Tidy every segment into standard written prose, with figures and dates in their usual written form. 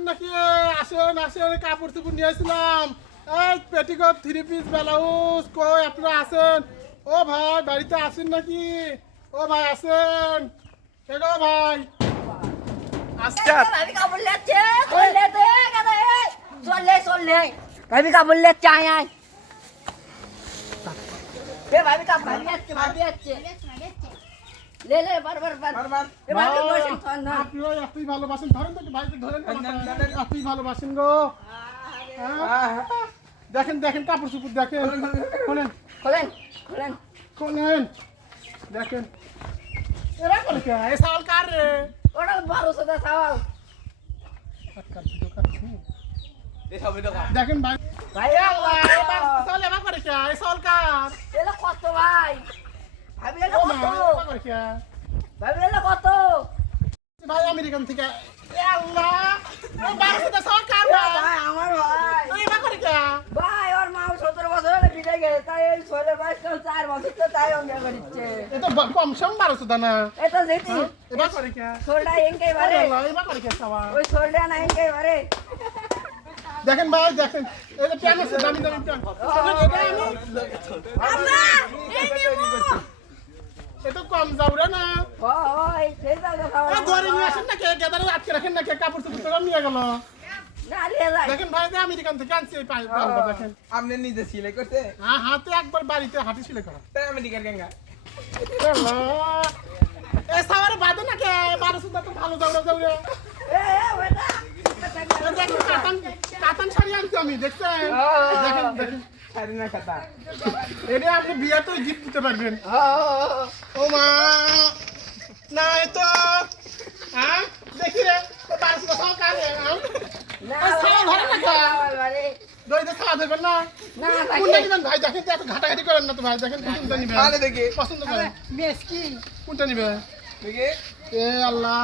আছেন নাকি? আসেন আসেন, কাপড় চোপড় নিয়ে আসছিলাম। এই পেটিকোট, থ্রি পিস, ব্লাউজ, কই আপনারা আছেন? ও ভাই বাড়িতে আছেন নাকি? ও ভাই আছেন? কে গো ভাই? আচ্ছা ভাবি কাপড় লেচ্ছে চলে দে গেলে চলে ভাবি কাপড় লেচ্ছে আয় আয় এ ভাবি কাপড় লেচ্ছে লে বারবার এ ভাবি বসেন ধন আপনারা এতই ভালোবাসেন, ধরেন তো ভাইকে ধরেন, এতই ভালোবাসেন গো। হ্যাঁ? দেখেন দেখেন কাপড় চোপড় দেখেন, খোলেন খোলেন খোলেন দেখেন। এরা করে কে? এ সাল কার রে? ওটা 1200 টাকা চাও দেখেন ভাই, ভাই সাল এবার করে কে? এ সাল কার? এলো কত ভাই ভাবি এলো ও কত মা, এবার করে কে? ভাবি এলো কত ভাই আমেরিকান থেকে। এ আল্লাহ, ও 1200 সাল কার ভাই? ভাই আমার ভাই ও এবার করে কে? ভাই ওর মা 17 বছর হলে বিদায় গেছে তাই এই ছোলে ভাই 4 বছর তো তাই অঙ্গে করছে এ তো কম সম 1200 দানা। এটা যেতি এবার করে কে? ছোলটা এনকে বারে আল্লাহ, এবার করে কে সবাই? ওই ছোলটা না এনকে বারে দেখেন ভাই দেখেন, এই যে প্যান আছে, দামি দামি প্যান। আম্মা এই নিমু এ তো কম যাওরা না। ওই সেই দাও এ ধরে নিয়ে আসেন না কে? গেদারে আটকে রাখেন না কে? কাপড় চোপড় তো নিয়ে গেল। না লে যাই দেখেন ভাই যে আমেরিকান থেকে আনছি এই প্যানটা দেখেন। আপনি নিজে সিলাই করতে হ্যাঁ হাতে একবার বাড়িতে হাঁটি ছিলে করা। তাই আমেরিকার গেঙ্গা আল্লাহ, এ সাওয়ারে বাঁধে না কে? 1200 তো ভালো যাওরা যাওরা। এ ওটা এ দেখেন কাতান কাতান শাড়ি আনছি আমি, দেখছেন? দেখেন দেখেন, ছাড়ি না কথা এটা আপনি বিয়াতে গিফট দিতে পারবেন। ও মা, না এ তো হ্যাঁ দেখি রে, 1200 টাকা কার রে? না সাওয়া ধরে না কে? বারে দইতে সাওয়া দেবেন না? না কোনটা নিবেন ভাই? দেখেন তো এত ঘাটাঘাটি করেন না তো ভাই, দেখেন কোনটা নিবেন? তাহলে দেখি পছন্দ করেন কোনটা নিবেন? দেখি এ আল্লাহ,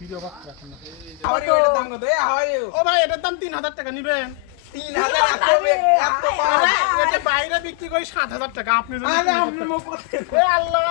ভিডিও বাক রাখেন না। আমার এটার দাম কত হাওয়াই ও ভাই এটার দাম 3000 টাকা নিবেন? 3000 এত পাওয়া আরে, এটা বাইরে বিক্রি করি 7000 টাকা, আপনি যদি আরে 3000 আপনি টাকা- মুখ করতে এ আল্লাহ,